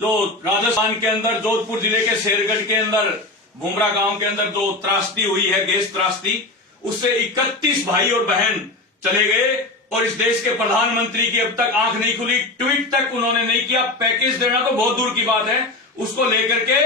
जो राजस्थान के अंदर जोधपुर जिले के शेरगढ़ के अंदर भुमरा गांव के अंदर जो त्रासदी हुई है, गैस त्रासदी, उससे 31 भाई और बहन चले गए और इस देश के प्रधानमंत्री की अब तक आंख नहीं खुली, ट्वीट तक उन्होंने नहीं किया। पैकेज देना तो बहुत दूर की बात है, उसको लेकर के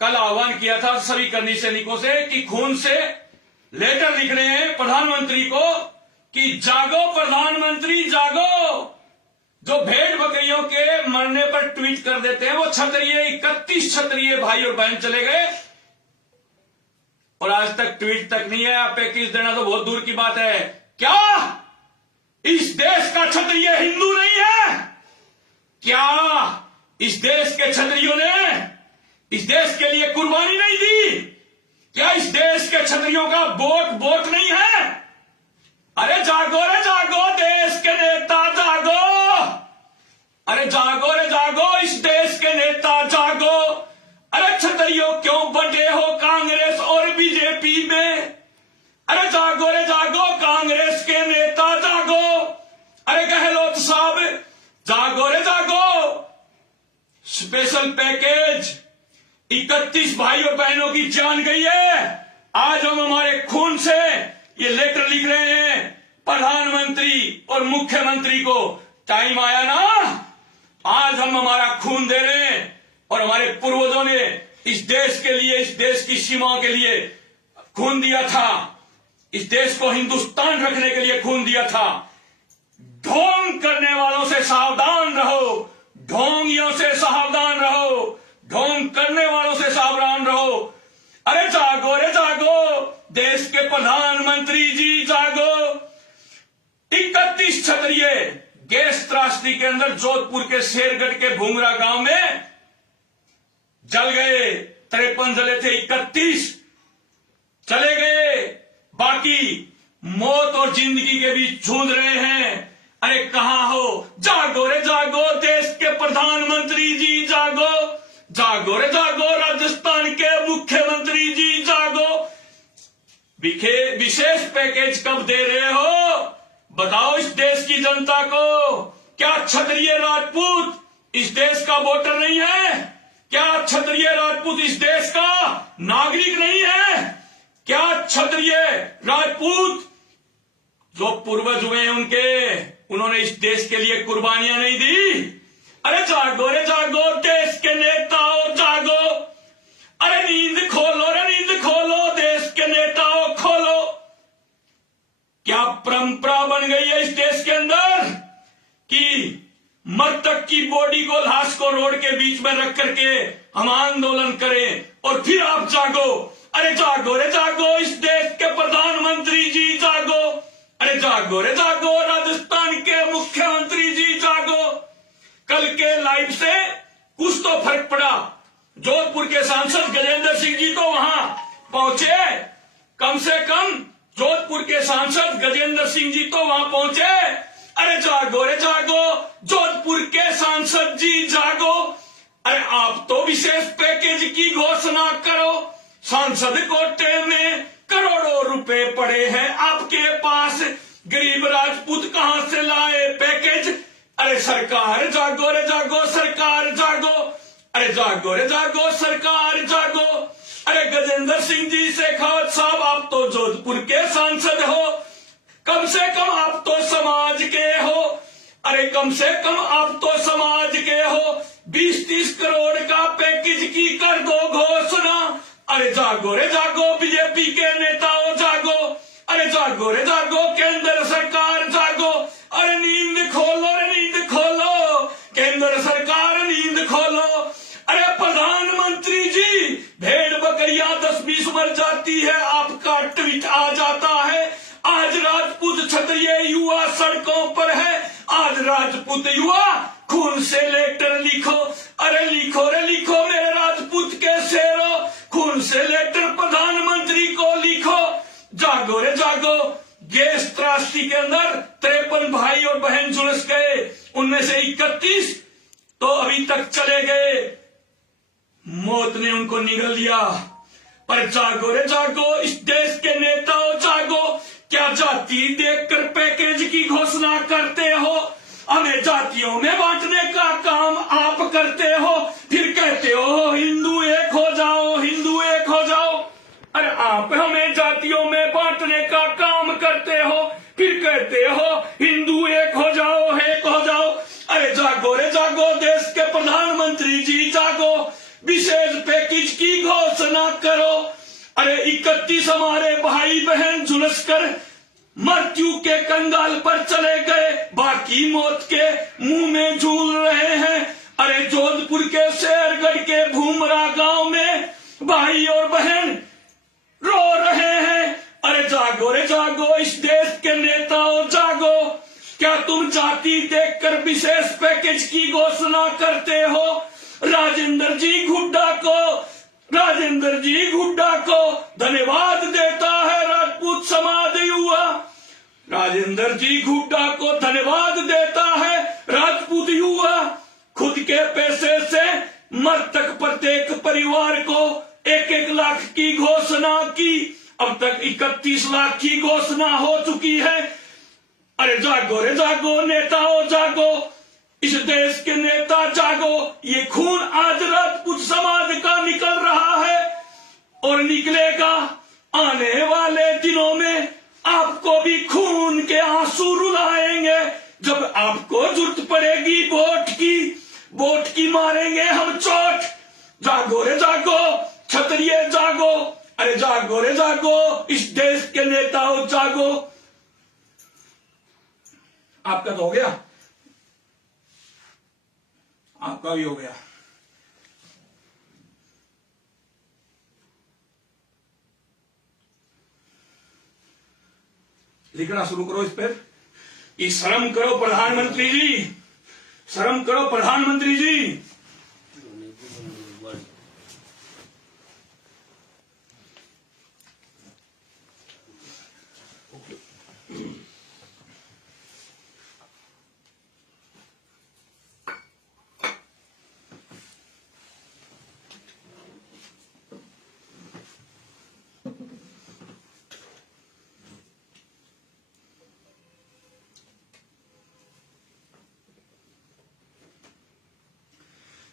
कल आह्वान किया था सभी कर्मी सैनिकों से कि खून से लेटर लिख रहे हैं प्रधानमंत्री को कि जागो प्रधानमंत्री जागो। जो भेड़ बकरियों के मरने पर ट्वीट कर देते हैं वो क्षत्रिय, 31 क्षत्रिय भाई और बहन चले गए और आज तक ट्वीट तक नहीं है। पैकेज देना तो बहुत दूर की बात है। क्या इस देश का क्षत्रिय हिंदू नहीं है? क्या इस देश के क्षत्रियों ने इस देश के लिए कुर्बानी नहीं दी? क्या इस देश के क्षत्रियों का वोट नहीं है? अरे जागो रे जागो, देश के नेता जागो। अरे जागो रे जागो, इस देश के नेता जागो। अरे क्षत्रियो क्यों बटे हो कांग्रेस और बीजेपी में? अरे जागो रे जागो, कांग्रेस के नेता जागो। अरे गहलोत साहब जागो रे जागो। स्पेशल पैकेज 31 भाई और बहनों की जान गई है। आज हम हमारे खून से ये लेटर लिख रहे हैं प्रधानमंत्री और मुख्यमंत्री को। टाइम आया ना, आज हम हमारा खून दे रहे हैं और हमारे पूर्वजों ने इस देश के लिए, इस देश की सीमाओं के लिए खून दिया था, इस देश को हिंदुस्तान रखने के लिए खून दिया था। ढोंग करने वालों से सावधान रहो, ढोंगियों से सावधान रहो, ढोंग करने वालों से सावधान रहो। अरे जागो रे जागो, देश के प्रधानमंत्री जी जागो। 31 क्षत्रिय गैस त्रासदी के अंदर जोधपुर के शेरगढ़ के भुमरा गांव में जल गए। 53 जले थे, 31 चले गए। बाकी मौत और जिंदगी के बीच झूंझ रहे हैं। अरे कहां हो? जागो रे जागो, देश के प्रधानमंत्री जी जागो। जागो रे जागो, राजस्थान के मुख्यमंत्री जी जागो। विशेष पैकेज कब दे रहे हो? बताओ इस देश की जनता को। क्या क्षत्रिय राजपूत इस देश का वोटर नहीं है? क्या क्षत्रिय राजपूत इस देश का नागरिक नहीं है? क्या क्षत्रिय राजपूत जो पूर्वज हुए हैं उन्होंने इस देश के लिए कुर्बानियां नहीं दी? अरे जागो रे जागो, देश के नेताओं जागो। अरे नींद खोलो रे नींद खोलो, देश के नेताओं खोलो। क्या परंपरा बन गई है इस देश के अंदर कि मृतक की बॉडी को, लाश को रोड के बीच में रख करके हम आंदोलन करें और फिर आप जागो? अरे जागो रे जागो, इस देश के प्रधानमंत्री जी जागो। अरे जागो रे जागो, राजस्थान के मुख्यमंत्री जी जागो। कल के लाइव से कुछ तो फर्क पड़ा। जोधपुर के सांसद गजेंद्र सिंह जी तो वहां पहुंचे, कम से कम जोधपुर के सांसद गजेंद्र सिंह जी तो वहां पहुंचे। अरे जागो रे जागो, जोधपुर के सांसद जी जागो। अरे आप तो विशेष पैकेज की घोषणा करो। सांसद कोटे में करोड़ों रुपए पड़े हैं आपके पास, गरीब राजपूत कहां से लाए पैकेज? अरे सरकार जागो रे जागो, सरकार जागो। अरे जागो रे जागो, सरकार जागो। अरे गजेंद्र सिंह जी, शेखावत साहब, आप तो जोधपुर के सांसद हो, कम से कम आप तो समाज के हो। अरे कम से कम आप तो समाज के हो। 20-30 करोड़ का पैकेज की कर दो घोषणा। अरे जागो रे जागो, बीजेपी के नेताओं जागो। अरे जागो रे जागो, केंद्र सरकार जागो। अरे नींद खोलो रे नींद खोलो, केंद्र सरकार नींद खोलो। अरे प्रधानमंत्री जी, भेड़ बकरियां 10-20 मर जाती है, आपका ट्वीट आ जाता है। आज राजपूत क्षत्रिय युवा सड़कों पर है। आज राजपूत युवा खून से लेटर लिखो। अरे लिखो रे लिखो, मेरे राजपूत के शेरों, खून से लेटर प्रधानमंत्री को लिखो। जागो रे जागो, गैस त्रासदी के अंदर 53 भाई और बहन झुलस गए, उनमें से 31 तो अभी तक चले गए, मौत ने उनको निगल लिया। पर जागो रे जागो, इस देश के नेताओं जागो। क्या जाति देखकर पैकेज की घोषणा करते हो? हमें जातियों में बांटने का काम आप करते हो। जागो रे जागो देश के प्रधानमंत्री जी जागो, विशेष पैकेज की घोषणा करो। अरे 31 हमारे भाई बहन झुलस कर मृत्यु के कंगाल पर चले गए, बाकी मौत के मुंह में झूल रहे हैं। अरे जोधपुर के शेरगढ़ के भूमरा गांव में भाई और बहन रो रहे हैं। अरे जागो रे जागो इस देश के नेताओं जागो, क्या तुम जाति देखकर विशेष पैकेज की घोषणा करते हो? राजेंद्र जी हुड्डा को धन्यवाद देता है राजपूत समाज युवा। राजेंद्र जी हुड्डा को धन्यवाद देता है राजपूत युवा। खुद के पैसे से मृतक प्रत्येक परिवार को 1-1 लाख की घोषणा की, अब तक 31 लाख की घोषणा हो चुकी है। अरे जागो रे जागो नेताओं जागो, इस देश के नेता जागो, ये खून आज राजपूत समाज का निकल रहा है और निकलेगा। आने वाले दिनों में आपको भी खून के आंसू रुलाएंगे। जब आपको जरूरत पड़ेगी वोट की मारेंगे हम चोट। जागो रे जागो क्षत्रिय जागो, अरे जागो रे जागो इस देश के नेताओं जागो। आपका तो हो गया, आपका भी हो गया। लिखना शुरू करो इस पर। ये शर्म करो प्रधानमंत्री जी, शर्म करो प्रधानमंत्री जी।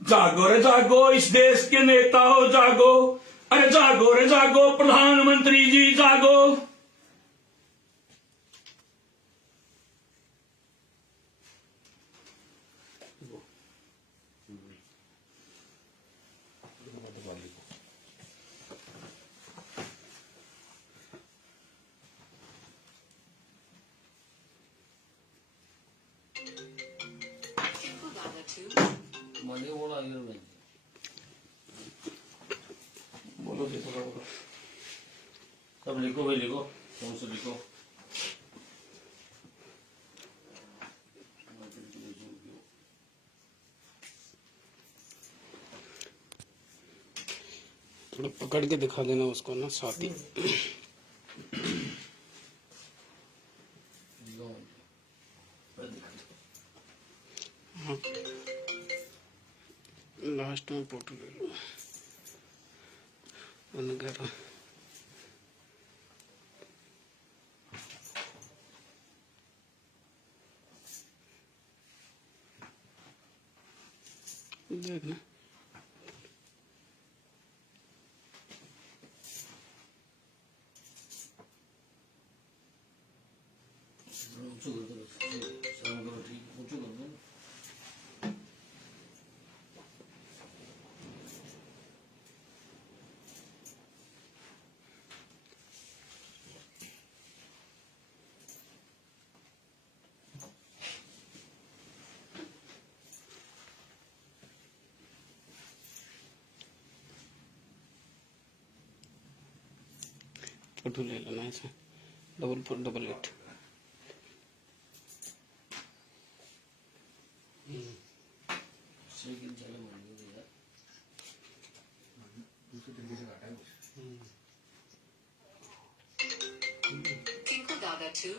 जागो रे जागो इस देश के नेताओं जागो, अरे जागो रे जागो प्रधानमंत्री जी जागो। बोलो सब लिखो भाई, लिखो कौन सा लिखो। थोड़ा पकड़ के दिखा देना उसको ना साथ ही। हाँ लास्ट में फोटो ले लो। देखना फोटो ले लेना ऐसा 4488। Tinkle Gaga 2.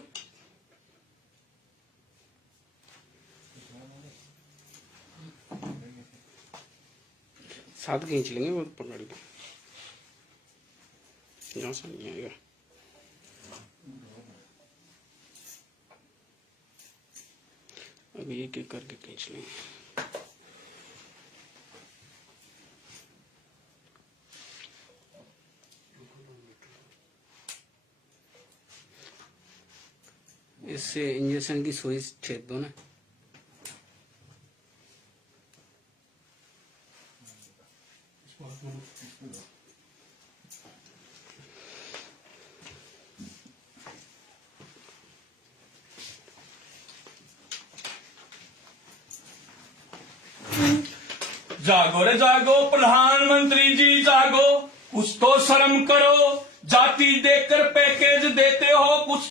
साथ खींच लेंगे वो पकड़ के, यहाँ से नहीं आएगा। अभी एक एक करके खींच लेंगे। इससे इंजेक्शन की सुई छेद दो ना। जागो रे जागो प्रधानमंत्री जी जागो, कुछ तो शर्म करो, जाति देखकर पैकेज देते हो कुछ